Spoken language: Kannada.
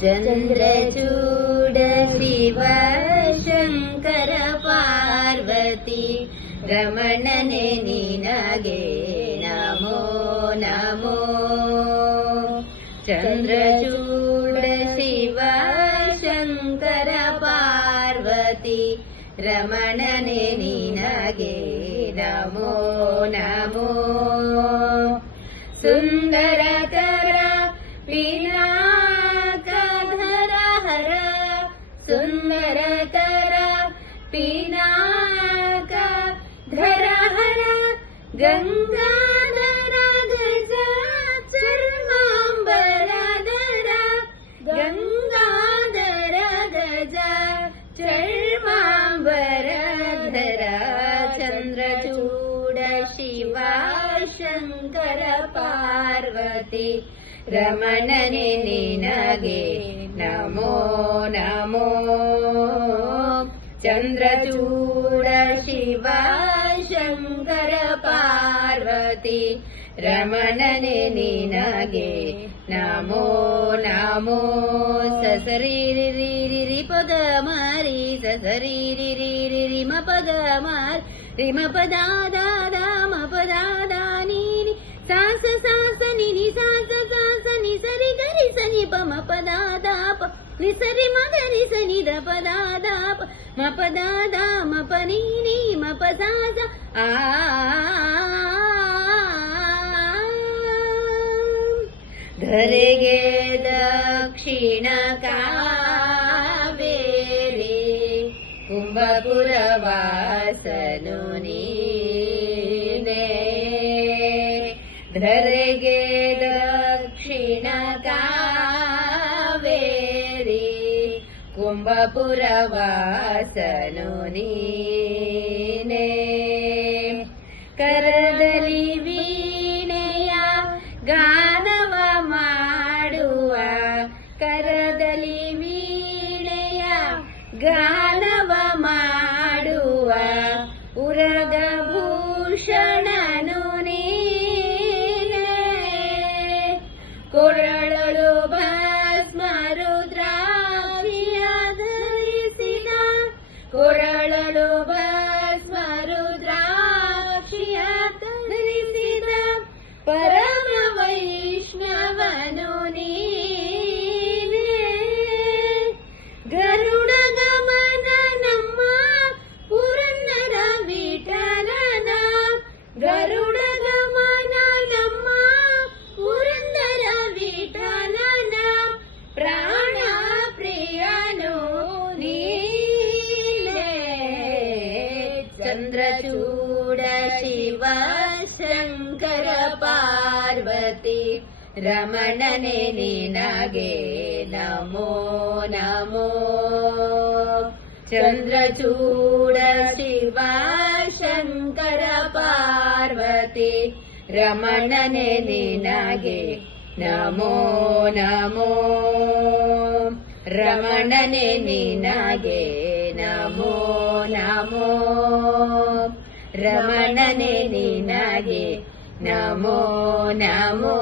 ಚಂದ್ರಚೂಡ ಶಿವ ಶಂಕರ ಪಾರ್ವತಿ ರಮಣನೆ ನಿನಗೆ ನಮೋ ನಮೋ. ಚಂದ್ರಚೂಡ ಶಿವ ಶಂಕರ ಪಾರ್ವತಿ ರಮಣನೆ ನಿನಗೆ ನಮೋ ನಮೋ. ಸುಂದರತರ ಪಿನಾಕಧರ ಹರ ಸುಂದರತರ ಪಿನಾಕಧರ ಹರ ಗಂಗಾಧರ ಗಜ ಚರ್ಮಾಂಬರಧರ ಗಂಗಾಧರ ಗಜ ಚರ್ಮಾಂಬರಧರ ಚಂದ್ರಚೂಡ ಶಿವ ಶಂಕರ ಪಾರ್ವತಿ ರಮಣನೆ ನಿನಗೆ ನಮೋ ನಮೋ. ಚಂದ್ರಚೂಡ ಶಿವ ಶಂಕರ ಪಾರ್ವತಿ ರಮಣನೆ ನಿನಗೆ ನಮೋ ನಮೋ. ಸಸರಿ ರಿ ರಿ ಪದ ಮಾರಿ ಸಸರಿ ರಿ ರಿ ಮ ಪದ ಮಾರಿ ರಿ ಮ ಪದ ದ ಮ ಪದ ದ ನೀ ಸಾಸ ಸಾಸ ನಿ ಸಾಸ ಸಾಸ ನಿ ಸರಿ ಗರಿ ಸನಿ ಪ ಮ ಪದ ದ ಪ ನಿ ಸರಿ ಮ ಗರಿ ಸನಿ ದ ಪದ ದ ಪ ಮ ಪದ ದ ಮ ಪ ನೀ ಮ ಪ ಸಾ ಸ ಆ. ಧರೆಗೆ ದಕ್ಷಿಣ ಕಾವೇರಿ ಕುಂಭಪುರ ವಾಸನು ನೀನೇ. ಧರೆಗೆ ದಕ್ಷಿಣ ಕಾವೇರಿ ಕುಂಭಪುರ ವಾಸನು ನೀನೇ. ಕರದಲ್ಲಿ ವೀಣೆಯ ಗಾನವ ಮಾಡುವ ಕರದಲ್ಲಿ ವೀಣೆಯ ಗಾನವ ಮಾಡುವ ಉರಗ ಭೂಷಣನು ನೀನೇ. ಕೊರಳಲು ಭಸ್ಮ ರುದ್ರಾಕ್ಷಿಯ ಧರಿಸಿದ ಕೊರಳಲು ಭಸ್ಮ ರುದ್ರಾಕ್ಷಿಯ ಧರಿಸಿದ ಪರಮ ವೈಷ್ಣವನು ನೀನೇ. ಗರುಡ ಗಮನ ನಮ್ಮ ಪುರಂದರ ವಿಠಲನ ಗರುಡ ಗಮನ ನಮ್ಮ ಪುರಂದರ ವಿಠಲನ ಪ್ರಾಣ ಪ್ರಿಯನು ನೀನೇ. ಚಂದ್ರಚೂಡ ಶಿವ ಶಂಕರ ಪಾರ್ವತಿ ರಮಣನೆ ನಿನಗೆ ನಮೋ ನಮೋ. ಚಂದ್ರಚೂಡ ಶಿವ ಶಂಕರ ಪಾರ್ವತಿ ರಮಣನೆ ನಿನಗೆ ನಮೋ ನಮೋ. ರಮಣನೆ ನಿನಗೆ ನಮೋ ನಮೋ. ರಮಣನೆ ನಿನಗೆ ನಮೋ ನಮೋ.